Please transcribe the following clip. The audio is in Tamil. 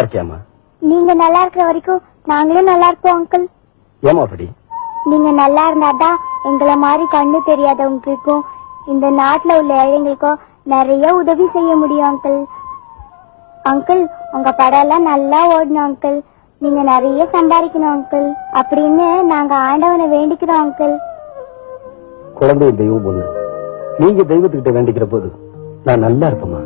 நல்லா இருக்கியாமா? நீங்க நல்லா இருக்கிற வரைக்கும் நாங்களும் நல்லா இருப்போம் அங்கிள். ஏமா அப்படி? நீங்க நல்லா இருந்தாதான் எங்களை மாதிரி கண்ணு தெரியாதவங்களுக்கும் இந்த நாட்டுல உள்ள ஏழைங்களுக்கும் நிறைய உதவி செய்ய முடியும் அங்கிள். அங்கிள், உங்க படம் எல்லாம் நல்லா ஓடணும் அங்கிள். நீங்க நிறைய சம்பாதிக்கணும் அங்கிள் அப்படின்னு நாங்க ஆண்டவனை வேண்டிக்கிறோம் அங்கிள். குழந்தை தெய்வம் ஒண்ணு. நீங்க தெய்வத்துக்கிட்ட வேண்டிக்கிற போது நான் நல்லா இருப்பேமா.